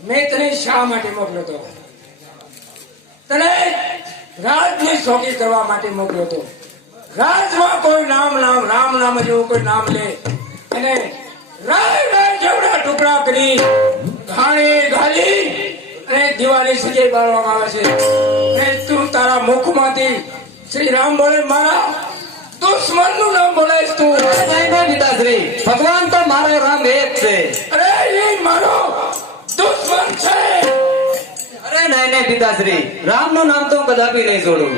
મેં તને શા માટે મોકલ્યો તો તને રાજની શોખી કરવા માટે મોકલ્યો તો રાજમાં કોઈ નામ નામ રામ નામ જેવું કોઈ નામ લે. અને રાય રાય જેવડા ટુકડા કરી ઘાણી ઘાલી અને દિવાળી સજાઈ બાળવામાં આવે છે. અને તું તારા મુખમાંથી શ્રી રામ બોલે મારા દુશ્મનનું નામ બોલે તું. પિતાશ્રી ભગવાન તો મારો રામ એક છે. અરે એ મારો દુશ્મન છે. અરે નહીં નહીં પિતાશ્રી રામનું નામ તો કદાપી નહીં છોડું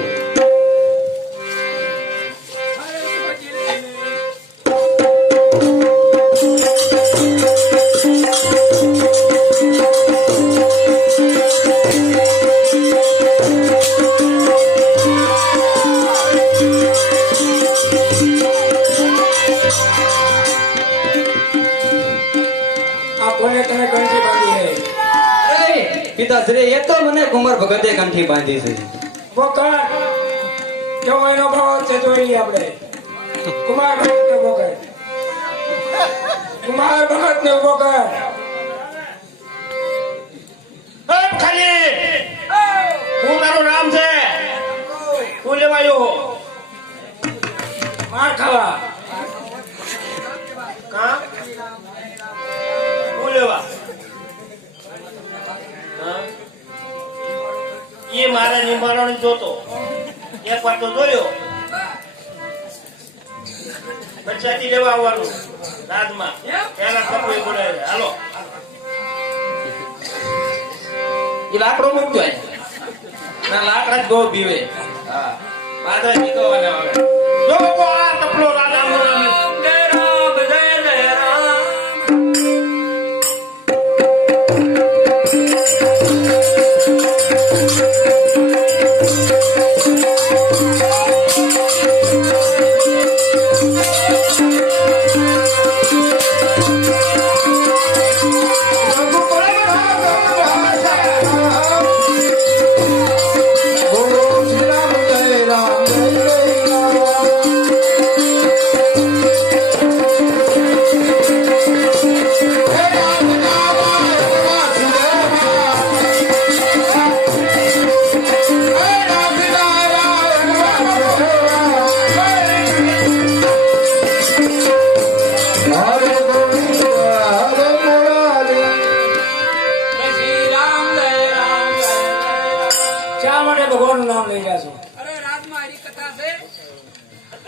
આ કોને કંઠી બાંધી? હે પિતાશ્રી એ તો મને ભગતે કંઠી બાંધી છે. બોકર કેવો એનો ભાવ છે જોઈ લઈએ આપણે. કુમાર ભગત ને ઊભો કુમાર ભગત ને ઊભો કર ખાલી. હું તારું નામ છે. હું લેવાયો. માર ખાવા. કા? હું લેવા? એ મારા નિમાણો જોતો. એક પાટો જોયો. પછાતી લેવા આવવાનું, રાતમાં. પેલા કપડે બોલાવે હાલો. એ લાકડો મૂકતો ના, લાકડા જ બહુ પીવે. હા. શીખવાના આવે જો આ ટપલો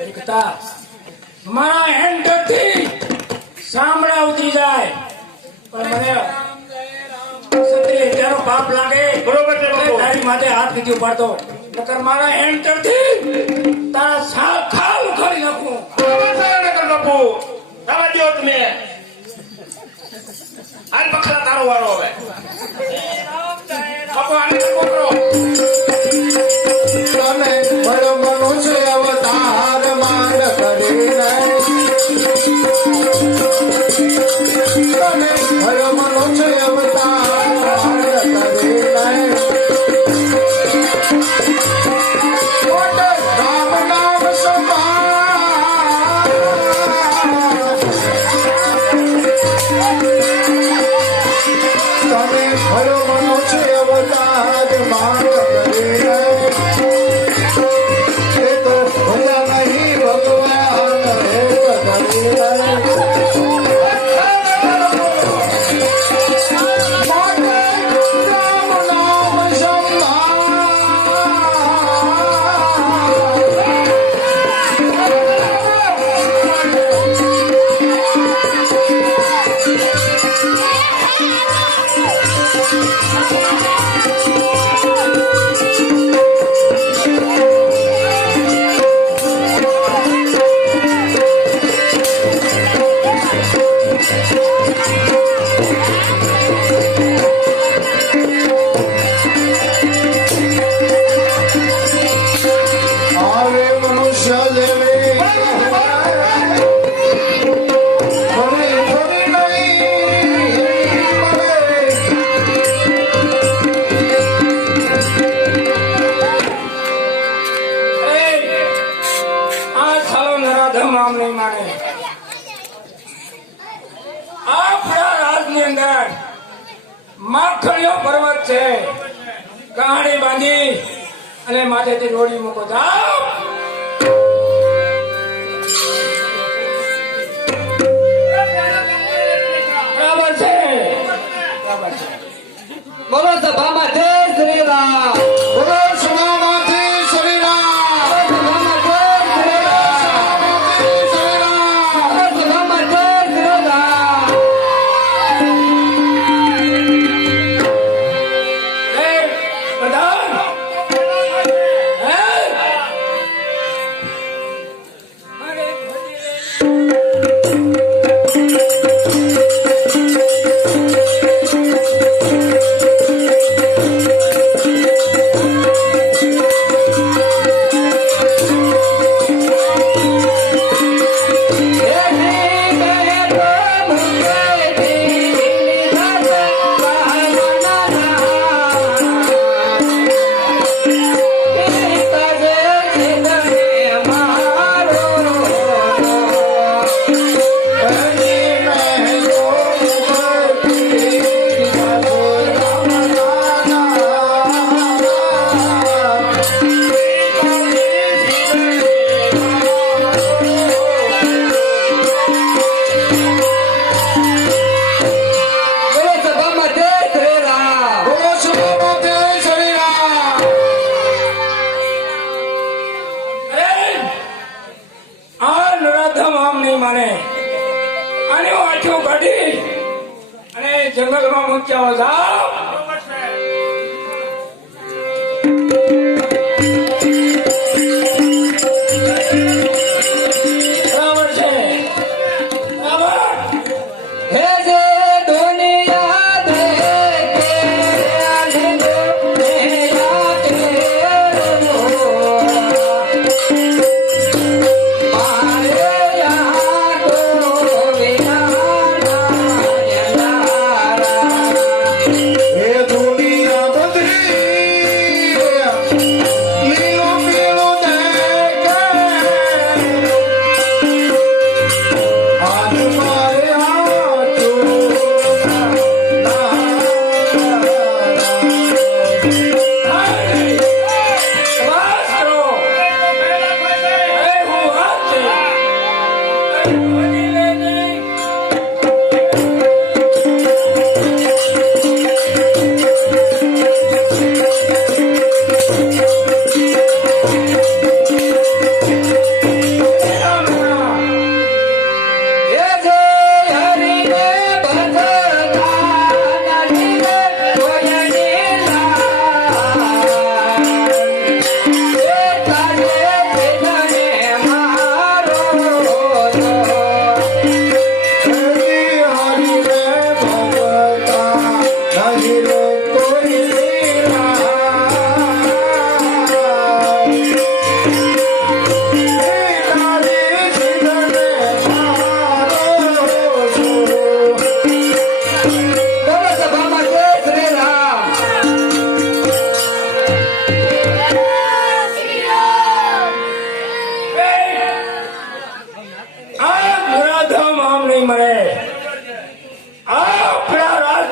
એકતા મારા હેન્ડથી સાંભળા ઉતરી જાય. પણ મને ક્ષત્રિય પાપ લાગે. બરોબર છે તારી માથે હાથ નથી ઉપાડતો. નકર મારા હેન્ડથી તારા સા ખાવ ઉખાડી નાખું. નકર બાપુ. રવા દો તમે. હાલ બખલા તારો વારો હવે. ટકો કરો તમે ભલો મનુષ્ય અવતાર છે. કહાણી બાંધી અને માથેથી દોડી મૂકો. જાઓ.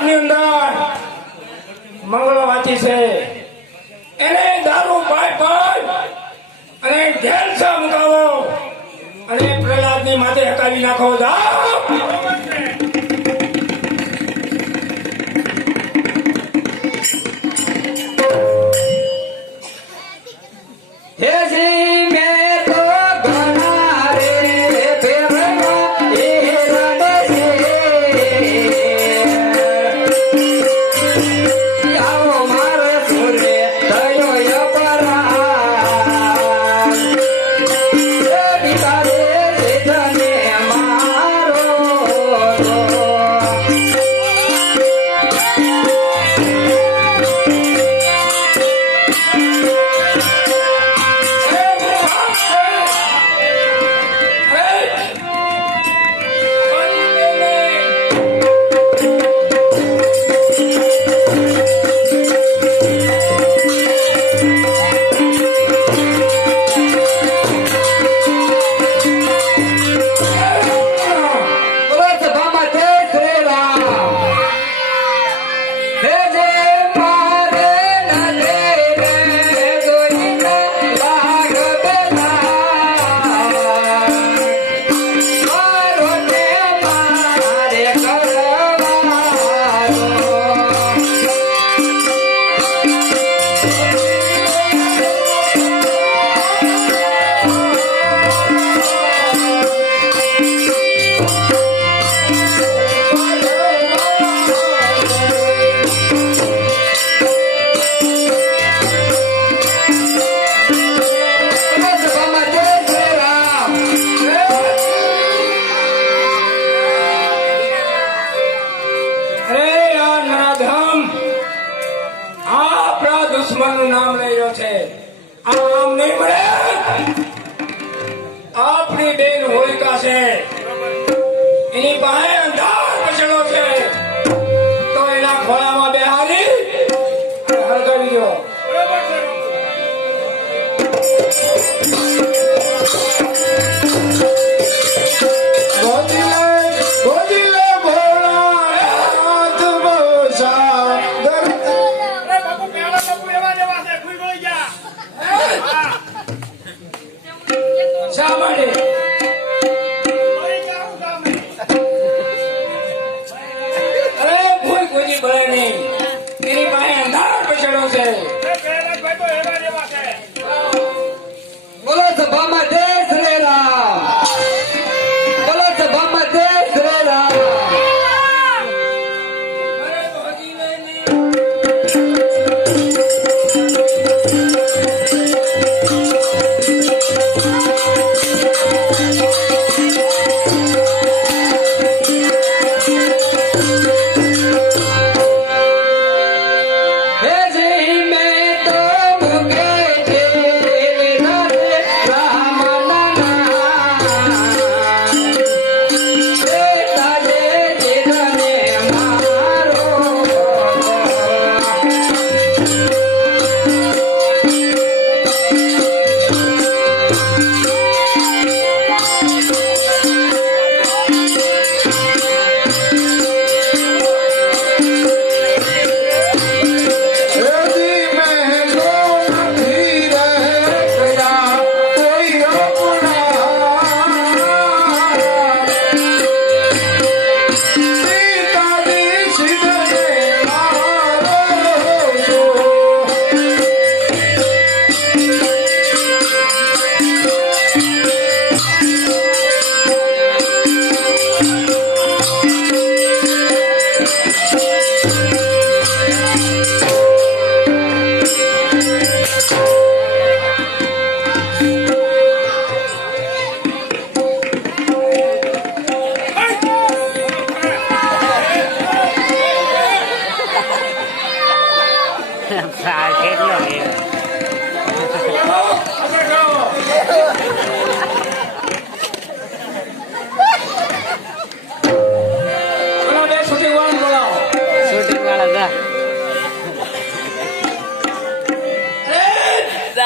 ની અંદર મંગળો વાંચી છે. એને દારૂ પાય પાય અને ઘેર મુકાવો અને પ્રહલાદની માથે હટાવી નાખો. દા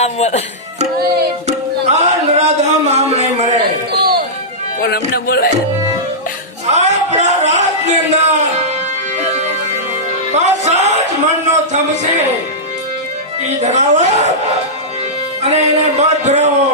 રામ બોલ રાધામ આમ નહીં મળે. કોણ અમને બોલાય આપણા રાતની અંદર પાસાજ મનનો થમશે ઈ ધરાવો અને એને બાદ ધરાવો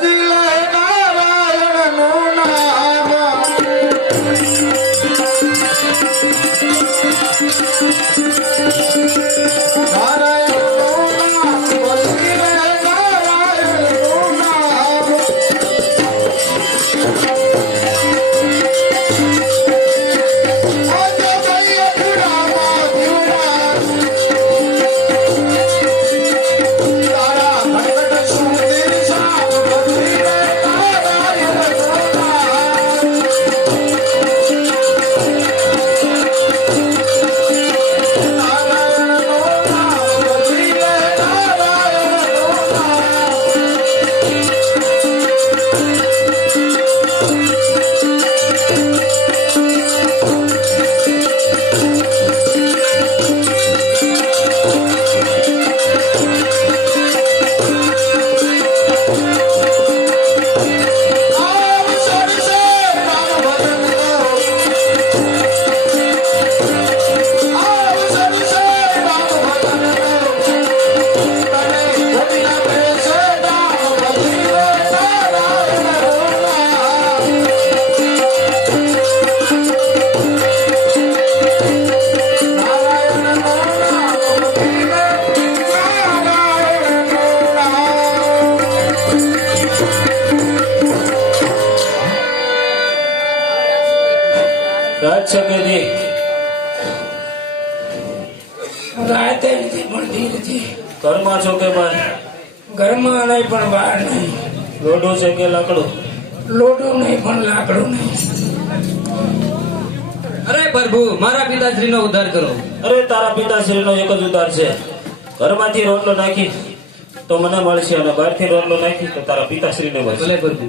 Alhamdulillah. રાતે નથી મળતી નથી ઘરમાં છો કે બહાર? ઘરમાં નહીં પણ બહાર નહીં. લોઢો છે કે લાકડું? લોઢો નહીં પણ લાકડું નહીં. અરે પ્રભુ મારા પિતાશ્રીનો ઉદ્ધાર કરો. અરે તારા પિતાશ્રીનો એક જ ઉદ્ધાર છે. ઘરમાંથી રોટલો નાખી તો મને મળશે અને બહારથી રોટલો નાખી તો તારા પિતાશ્રીને મળશે. ભલે પ્રભુ.